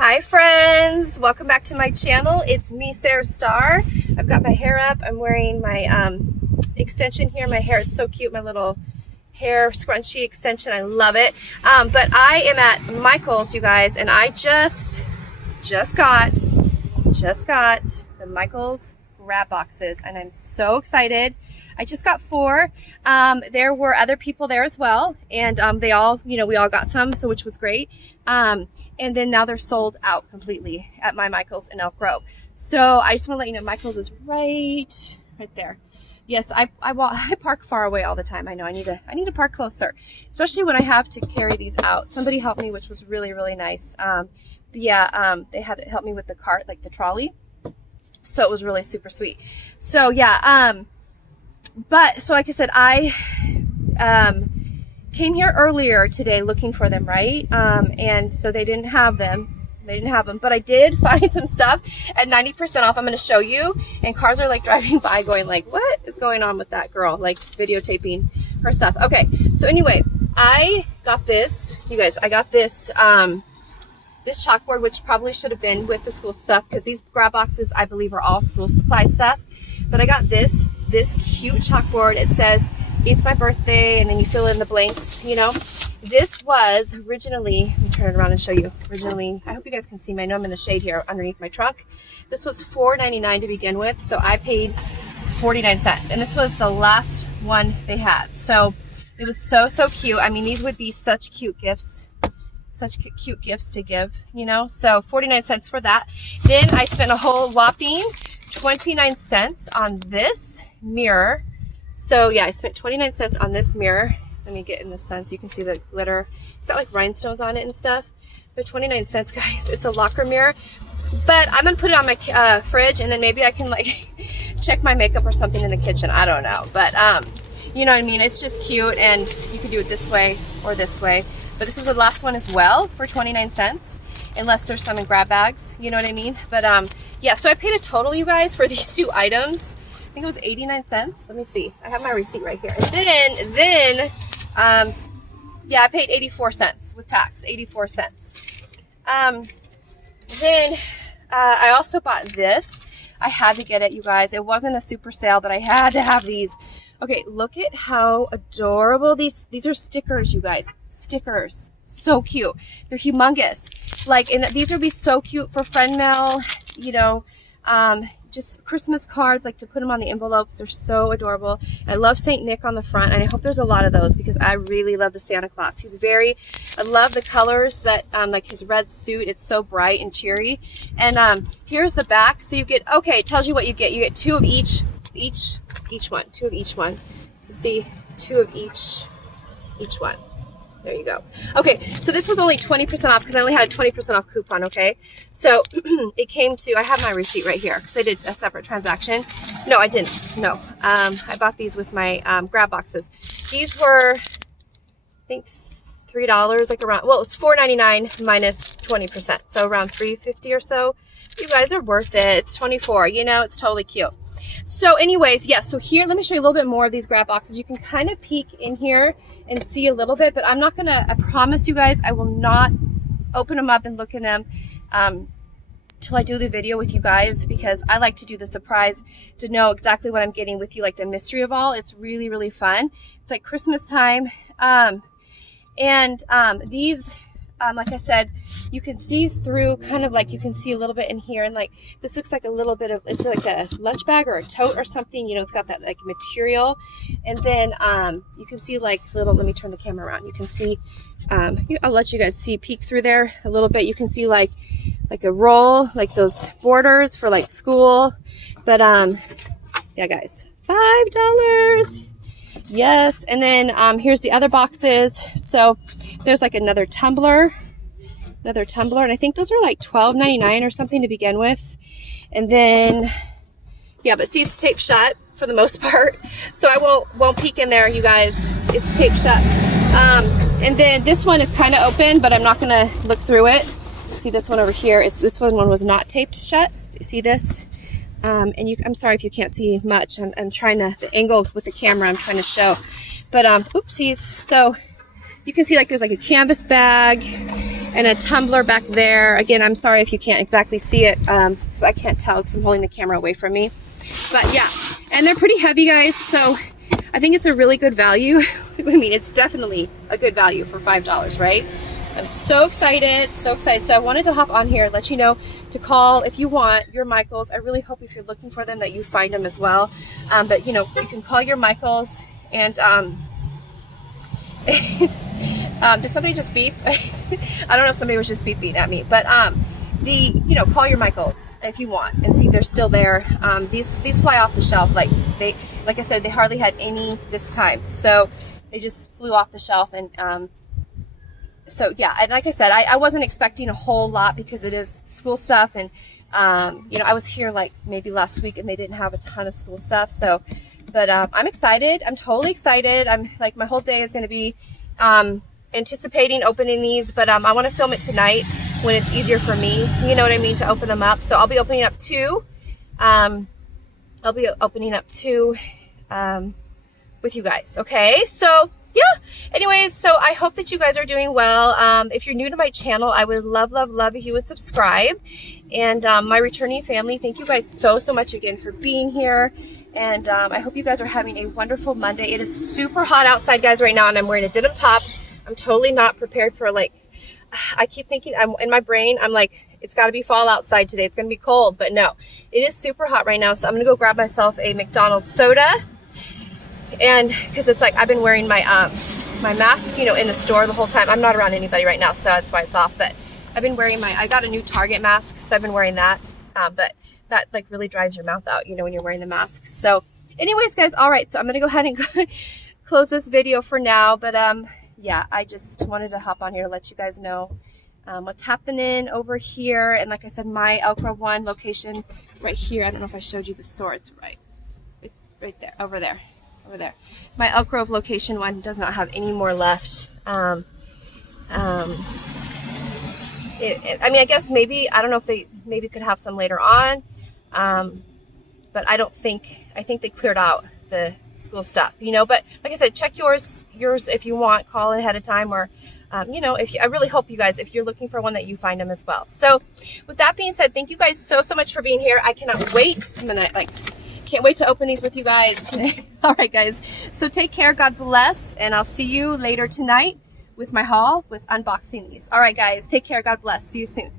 Hi friends, welcome back to my channel. It's me, MESARASTARR. I've got my hair up. I'm wearing my extension here. My hair, it's so cute, my little hair scrunchie extension. I love it. But I am at Michael's, you guys, and I just got the Michael's grab boxes, and I'm so excited. I just got 4. There were other people there as well, and they all, we all got some, so which was great. And then now they're sold out completely at my Michael's in Elk Grove. So I just want to let you know Michael's is right there. Yes, I park far away all the time. I know I need to park closer, especially when I have to carry these out. Somebody helped me, which was really, really nice. But yeah, they had to help me with the cart, like the trolley. So it was really super sweet. So yeah, but so like I said, I came here earlier today looking for them, right? And so they didn't have them. But I did find some stuff at 90% off. I'm going to show you. And cars are like driving by going like, what is going on with that girl? Like videotaping her stuff. Okay. So anyway, I got this, you guys, I got this, this chalkboard, which probably should have been with the school stuff, because these grab boxes, I believe, are all school supply stuff. But I got this cute chalkboard. It says, it's my birthday, and then you fill in the blanks, This was originally, let me turn it around and show you. Originally, I hope you guys can see me. I know I'm in the shade here underneath my trunk. This was $4.99 to begin with, so I paid 49 cents. And this was the last one they had. So it was so cute. I mean, these would be such cute gifts. Such cute gifts to give, So 49 cents for that. Then I spent a whole whopping 29 cents on this mirror. So yeah, I spent 29 cents on this mirror. Let me get in the sun so you can see the glitter. It's got like rhinestones on it and stuff. But 29 cents, guys. It's a locker mirror. But I'm going to put it on my fridge, and then maybe I can like check my makeup or something in the kitchen. I don't know. But you know what I mean? It's just cute, and you can do it this way or this way. But this was the last one as well for 29 cents. Unless there's some in grab bags. You know what I mean? But yeah, so I paid a total, you guys, for these 2 items. I think it was 89 cents. Let me see. I have my receipt right here. And then yeah, I paid 84 cents with tax, 84 cents. Then I also bought this. I had to get it, you guys. It wasn't a super sale, but I had to have these. Okay, look at how adorable these are. Stickers, you guys. Stickers. So cute. They're humongous. Like, and these would be so cute for friend mail, just Christmas cards, like to put them on the envelopes. They're so adorable. I love Saint Nick on the front, and I hope there's a lot of those because I really love the Santa Claus. I love the colors that, like his red suit. It's so bright and cheery. And here's the back. So you get, okay, it tells you what you get. You get 2 of each one. 2 of each one. So see, 2 of each one. There you go. Okay, so this was only 20% off because I only had a 20% off coupon, okay? So it came to, I have my receipt right here because I did a separate transaction. No, I didn't. No. I bought these with my grab boxes. These were, I think, $3, like around, well, it's $4.99 minus 20%. So around $3.50 or so. You guys are worth it. It's $24, it's totally cute. So anyways, yeah, so here, let me show you a little bit more of these grab boxes. You can kind of peek in here and see a little bit, but I'm not going to, I promise you guys, I will not open them up and look in them till I do the video with you guys, because I like to do the surprise to know exactly what I'm getting with you, like the mystery of all. It's really, really fun. It's like Christmas time. These, like I said, you can see through, kind of like you can see a little bit in here, and like this looks like a little bit of, it's like a lunch bag or a tote or something, it's got that like material. And then you can see like little, let me turn the camera around, you can see, I'll let you guys peek through there a little bit. You can see like a roll, like those borders for like school. But yeah, guys, $5. Yes. And then here's the other boxes. So there's like another tumbler, and I think those are like $12.99 or something to begin with. And then, yeah, but see, it's taped shut for the most part, so I won't peek in there, you guys. It's taped shut. And then this one is kind of open, but I'm not gonna look through it. See this one over here? This one was not taped shut. You see this? And I'm sorry if you can't see much. I'm trying to, the angle with the camera I'm trying to show. But oopsies. So you can see like there's like a canvas bag, and a tumbler back there. Again, I'm sorry if you can't exactly see it, because I can't tell because I'm holding the camera away from me. But yeah, and they're pretty heavy, guys, so I think it's a really good value. I mean, it's definitely a good value for $5, right? I'm so excited, so excited. So I wanted to hop on here, let you know to call if you want your Michaels. I really hope if you're looking for them that you find them as well. But you know, you can call your Michaels, and did somebody just beep? I don't know if somebody was just beeping at me, but you know, call your Michaels if you want and see if they're still there. These fly off the shelf. Like I said, they hardly had any this time, so they just flew off the shelf. And so yeah, and like I said, I wasn't expecting a whole lot because it is school stuff, and you know, I was here like maybe last week and they didn't have a ton of school stuff. So, but I'm excited. I'm totally excited. I'm like, my whole day is going to be anticipating opening these, but I want to film it tonight when it's easier for me, you know what I mean, to open them up. So I'll be opening up two. I'll be opening up two with you guys. Okay, so yeah, anyways, so I hope that you guys are doing well. If you're new to my channel, I would love if you would subscribe. And my returning family, thank you guys so much again for being here. And I hope you guys are having a wonderful Monday. It is super hot outside, guys, right now, and I'm wearing a denim top. I'm totally not prepared for, like, I keep thinking, in my brain, I'm like, it's got to be fall outside today. It's going to be cold, but no, it is super hot right now. So I'm going to go grab myself a McDonald's soda. And because it's like, I've been wearing my my mask, you know, in the store the whole time. I'm not around anybody right now, so that's why it's off. But I've been wearing I got a new Target mask, so I've been wearing that. But that like really dries your mouth out, you know, when you're wearing the mask. So anyways, guys, all right, so I'm going to go ahead and close this video for now. But yeah, I just wanted to hop on here to let you guys know what's happening over here. And like I said, my Elk Grove 1 location right here. I don't know if I showed you the store. It's right there, over there. My Elk Grove location 1 does not have any more left. I mean, I guess maybe, I don't know if they maybe could have some later on. But I think they cleared out the school stuff, you know. But like I said, check yours if you want, call ahead of time, or you know, I really hope you guys, if you're looking for one, that you find them as well. So with that being said, thank you guys so much for being here. I cannot wait. Can't wait to open these with you guys. All right, guys, so take care, God bless, and I'll see you later tonight with my haul, with unboxing these. All right, guys, take care, God bless, see you soon.